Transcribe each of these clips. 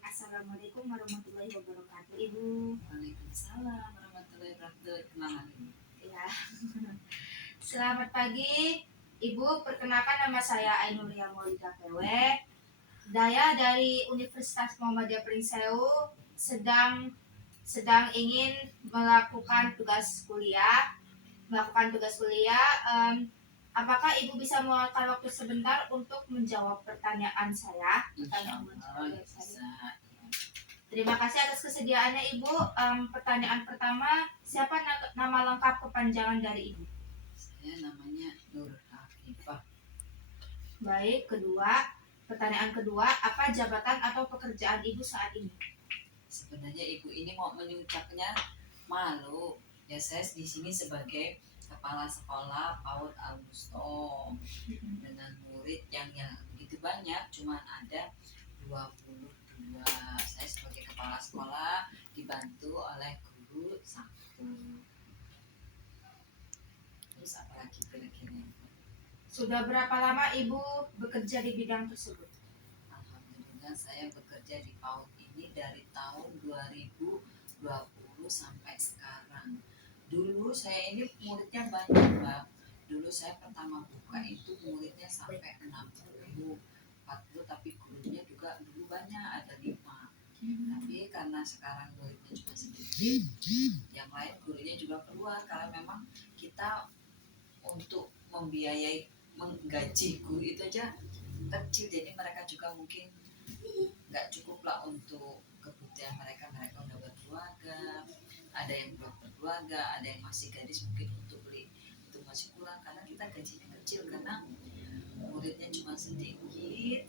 Assalamualaikum warahmatullahi wabarakatuh, Ibu. Waalaikumsalam warahmatullahi wabarakatuh. Kenalan ini. Ya. Selamat pagi, Ibu. Perkenalkan nama saya Ainuria Maulida PW. Saya dari Universitas Muhammadiyah Pringseu sedang ingin melakukan tugas kuliah. Apakah Ibu bisa meluangkan waktu sebentar untuk menjawab pertanyaan saya? Terima kasih atas kesediaannya, Ibu. Pertanyaan pertama, siapa nama lengkap kepanjangan dari Ibu? Saya namanya Nur Hafifah. Baik, pertanyaan kedua, apa jabatan atau pekerjaan Ibu saat ini? Sebenarnya Ibu ini mau mengucapnya malu. Ya, saya di sini sebagai kepala sekolah PAUD Augusto dengan murid yang begitu banyak, cuma ada 22. Saya sebagai kepala sekolah dibantu oleh guru 1. Terus apa lagi kira-kira? Sudah berapa lama Ibu bekerja di bidang tersebut? Alhamdulillah saya bekerja di PAUD ini dari tahun 2020 sampai sekarang. Dulu saya ini muridnya banyak, Mbak. Dulu saya pertama buka itu muridnya sampai 60, 40, tapi gurunya juga dulu banyak, ada 5. Tapi karena sekarang muridnya cuma sedikit, yang lain gurunya juga keluar karena memang kita untuk membiayai menggaji guru itu aja kecil, jadi mereka juga mungkin nggak cukup lah untuk kebutuhan mereka udah berkeluarga, ada yang belum berkeluarga, ada yang masih gadis, mungkin untuk beli itu masih kurang karena kita gajinya kecil karena muridnya cuma sedikit.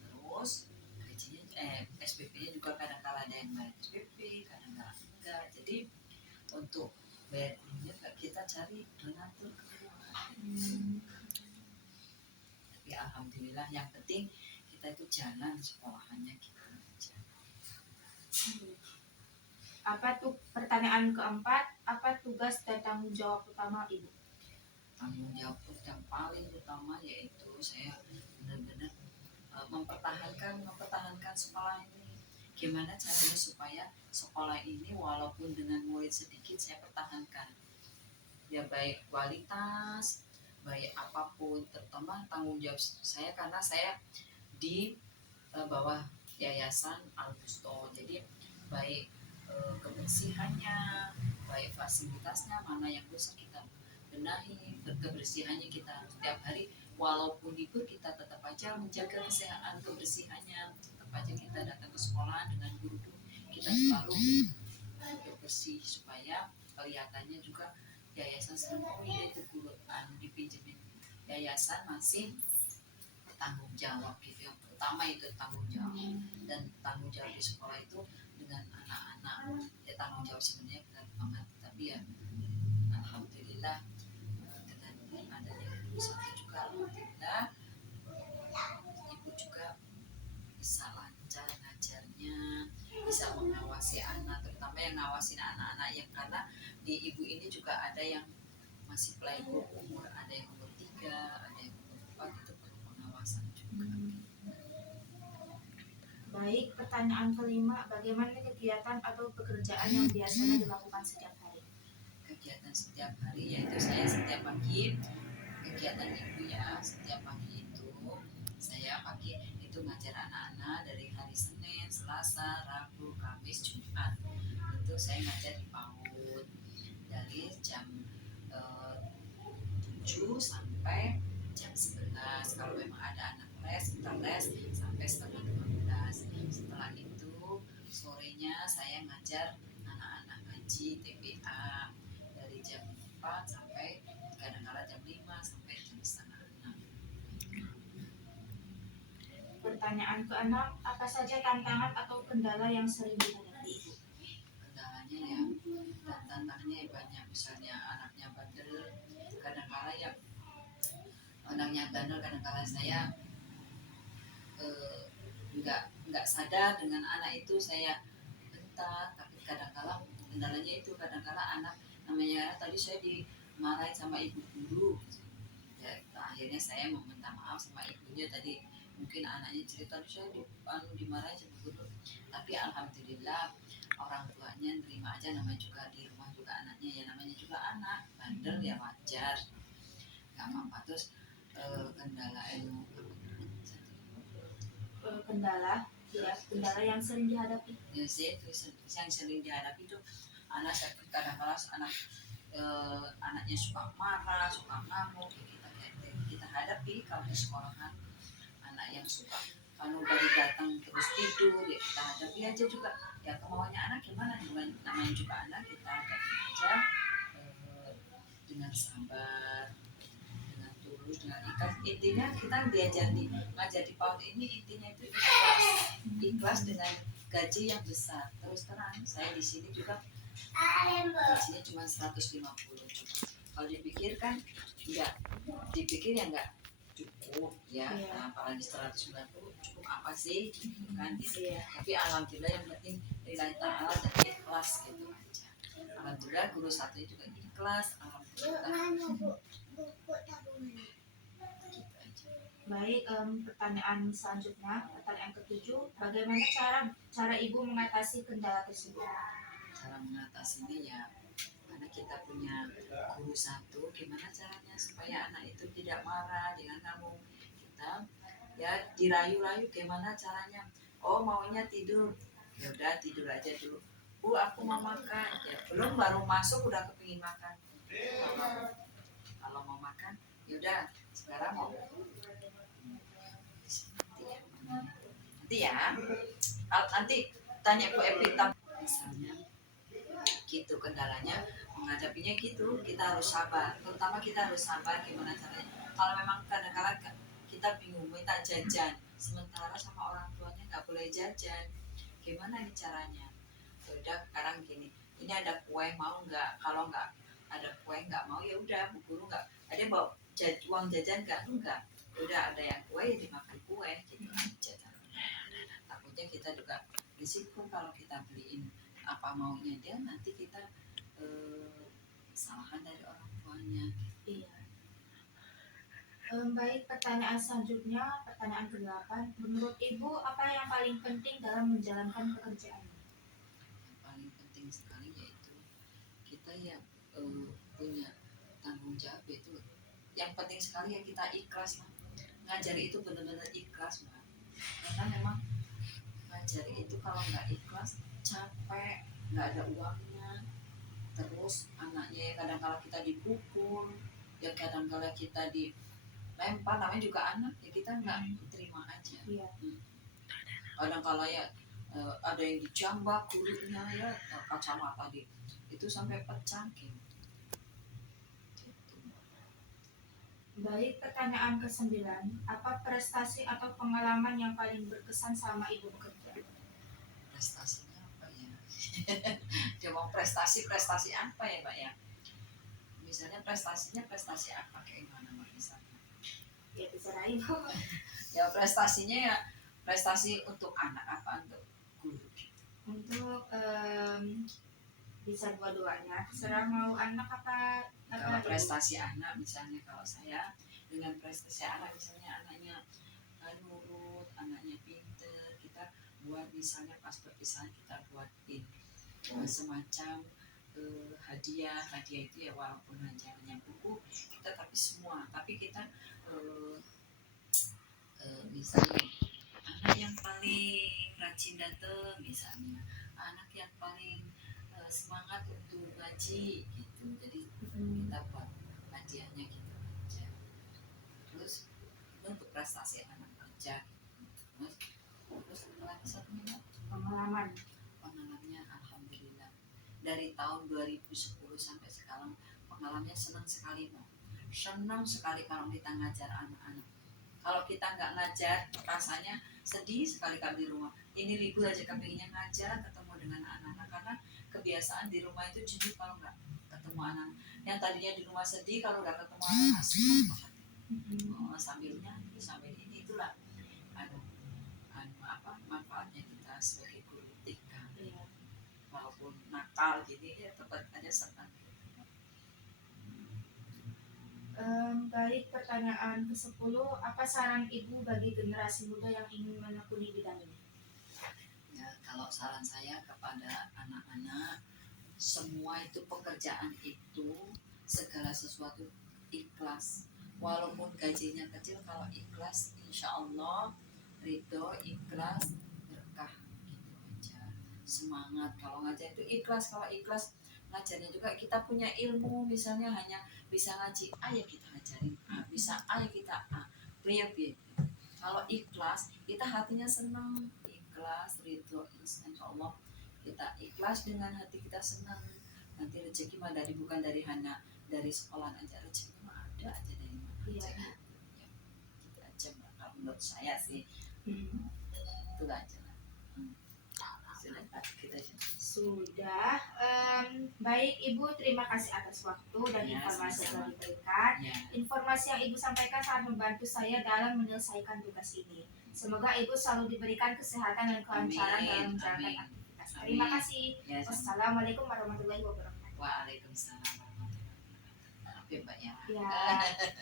Terus gajinya SPP-nya juga kadang-kala ada yang bayar SPP, kadang-kala enggak, jadi untuk bayar gurunya kita cari donatur keluar. Tapi alhamdulillah yang penting kita itu jalan sekolahannya kita aja. Apa tuh pertanyaan keempat, apa tugas dan tanggung jawab utama Ibu? Tanggung jawab yang paling utama yaitu saya benar-benar mempertahankan sekolah ini. Gimana caranya supaya sekolah ini walaupun dengan murid sedikit saya pertahankan. Ya baik kualitas, baik apapun, terutama tanggung jawab saya karena saya di bawah Yayasan Augusto. Jadi baik kebersihannya, baik fasilitasnya, mana yang rusak kita benahi, kebersihannya kita setiap hari walaupun libur kita tetap aja menjaga kesehatan kebersihannya, tetap aja kita datang ke sekolah dengan guru kita selalu bersih supaya kelihatannya juga yayasan sendiri itu guru dipinjemin yayasan masih tanggung jawab gitu. Yang pertama itu tanggung jawab, dan tanggung jawab di sekolah itu dengan anak-anak ya tanggung jawab sebenarnya berat banget, tapi ya alhamdulillah dengan adanya guru satu juga alhamdulillah ibu juga bisa lancar ngajarnya, bisa mengawasi anak, terutama yang ngawasin anak-anak yang karena di ibu ini juga ada yang masih playgroup umur, ada yang umur 3, ada yang umur 4, itu perlu pengawasan juga. Baik, pertanyaan kelima, bagaimana kegiatan atau pekerjaan yang biasanya dilakukan setiap hari? Kegiatan setiap hari yaitu saya setiap pagi, kegiatan ibu ya setiap pagi itu saya pagi itu ngajar anak-anak dari hari Senin, Selasa, Rabu, Kamis, Jumat. Itu saya ngajar di PAUD dari jam 7 sampai jam 11. Kalau memang ada anak les, kita les sampai setengah 12. Setelah itu sorenya saya ngajar anak-anak ngaji TPA dari jam 4 sampai kadang-kadang jam 5 sampai jam setengah 6. Pertanyaan keenam, apa saja tantangan atau kendala yang sering dihadapi Ibu? Kendalanya ya, dan tantangannya banyak, misalnya anaknya bandel, kadang-kadang ya anaknya bandel, kadang-kadang saya nggak sadar dengan anak itu saya bentak, tapi kadang-kadang kendalanya itu kadang-kadang anak namanya tadi saya dimarahin sama ibu guru ya, akhirnya saya meminta maaf sama ibunya tadi mungkin anaknya cerita saya dimarahin sama guru, tapi alhamdulillah orang tuanya nerima aja, namanya juga di rumah juga anaknya ya, namanya juga anak bandel ya, wajar nggak apa-apa. Terus kendala Kendala, ya, kendala yang sering dihadapi. ya sih itu yang sering dihadapi itu anak kadang-kadang anak anaknya suka marah, suka ngamuk ya, kita hadapi kalau di sekolahan. Anak yang suka kalau baru datang terus tidur ya kita hadapi aja juga, ya kemauannya anak gimana, namanya juga anak, kita hadapi aja eh, dengan sabar, dengan tulus, dengan ikhlas. Intinya kita diajar di ngajar di PAUD ini intinya itu ikhlas, ikhlas dengan gaji yang besar. Terus terang saya di sini juga gajinya cuma 150 coba. Kalau dipikirkan enggak, dipikir ya enggak cukup ya. Iya. Nah, apalagi 190 cukup apa sih gitu kan gitu. Iya. Tapi alhamdulillah yang penting lillahi ta'ala dan ikhlas gitu aja. Alhamdulillah guru satu juga ikhlas, alhamdulillah. Gitu aja. Baik, pertanyaan selanjutnya, pertanyaan ketujuh, bagaimana cara ibu mengatasi kendala tersebut? Cara mengatasinya ya, karena kita punya guru satu, gimana caranya supaya anak itu tidak marah dengan kamu, kita ya dirayu-rayu gimana caranya. Oh maunya tidur, ya udah tidur aja dulu. Bu aku mau makan, ya belum baru masuk udah kepingin makan. Kalau mau makan, ya udah sekarang mau nanti ya, nanti tanya Bu Epi misalnya gitu kendalanya, menghadapinya gitu kita harus sabar, terutama kita harus sabar gimana caranya. Kalau memang kadang-kadang kita bingung minta jajan sementara sama orang tuanya nggak boleh jajan, gimana nih caranya. Ya udah sekarang gini, ini ada kue mau nggak, kalau nggak ada kue nggak mau ya udah bu guru nggak ada bawa uang jajan nggak, udah ada yang kue ya dimakan kue gitu aja. Takutnya kita juga risiko kalau kita beliin apa maunya dia, nanti kita kesalahan dari orang tuanya. Iya. Baik, pertanyaan selanjutnya, pertanyaan ke-8. Menurut ibu, apa yang paling penting dalam menjalankan pekerjaan? Yang paling penting sekali yaitu kita yang punya tanggung jawab, itu yang penting sekali ya kita ikhlas mah. Ngajari itu benar-benar ikhlas mah, karena memang ngajari itu kalau nggak ikhlas capek, nggak ada uangnya. Terus anaknya ya kadang-kala kita dipukul, ya kadang-kala kita dilempar, namanya juga anak ya kita nggak terima aja. Iya. Kadang-kala ya ada yang dijambak gurunya ya, kacamata itu sampai pecah gitu. Baik, pertanyaan ke-9. Apa prestasi atau pengalaman yang paling berkesan selama ibu bekerja? Prestasinya apa ya? Dia mau prestasi apa ya Mbak ya? Misalnya prestasinya prestasi apa kayak gimana Mbak misalnya? Ya, terserah ibu. Ya prestasinya ya prestasi untuk anak apa untuk guru? Untuk bisa dua-duanya, terserah mau anak apa Kalau ibu. prestasi anak misalnya, kalau saya dengan prestasi anak misalnya anaknya nurut, anaknya pinter, kita buat misalnya pas perpisahan kita buatin semacam hadiah itu ya, walaupun hanya buku kita, tapi semua, tapi kita misalnya anak yang paling rajin datang, misalnya anak yang paling semangat untuk ngaji gitu, jadi kita buat hadiahnya gitu aja. Terus itu untuk prestasi anak kerja. Terus lagi satunya pengalamannya alhamdulillah dari tahun 2010 sampai sekarang pengalamannya senang sekali Mbak. Senang sekali kalau kita ngajar anak-anak. Kalau kita nggak ngajar rasanya sedih sekali kalau di rumah. Ini libur aja kepinginnya ngajar, ketemu dengan anak-anak, karena kebiasaan di rumah itu jenuh kalau nggak ketemu anak. Yang tadinya di rumah sedih kalau udah ketemu anak senang banget. Sambil nyanyi sambil ini, itulah apa manfaatnya kita sebagai guru TK. Walaupun nakal gini ya tetap aja senang. Baik, pertanyaan ke-10, apa saran Ibu bagi generasi muda yang ingin menekuni bidang ini? Ya, kalau saran saya kepada anak-anak, semua itu pekerjaan itu segala sesuatu ikhlas. Walaupun gajinya kecil, kalau ikhlas, insya Allah ridho, ikhlas, berkah gitu aja. Semangat kalau ngajar itu ikhlas. Kalau ikhlas ngajarnya juga kita punya ilmu, misalnya hanya bisa ngaji A ya kita ngajarin A, bisa A ya kita A, B ya B. Kalau ikhlas kita hatinya senang, ikhlas ridho, insya Allah kita ikhlas dengan hati kita senang, nanti rezeki mah bukan dari hanya dari sekolah aja, rezeki mah ada aja dari mana aja Iya. gitu ya. Gitu aja Mbak. Kalau menurut saya sih Hmm. itu aja lah. Sudah Pak, kita aja. Sudah. Baik Ibu, terima kasih atas waktu dan Ya, informasi yang telah sama-sama. diberikan. Ya, Informasi yang Ibu sampaikan sangat membantu saya dalam menyelesaikan tugas ini. Semoga Ibu selalu diberikan kesehatan dan kelancaran amin, dalam menjalankan amin, aktivitas. Terima amin. kasih. Ya, sama. Wassalamualaikum warahmatullahi wabarakatuh. Waalaikumsalam warahmatullahi wabarakatuh. Maaf ya Mbak ya. Ya.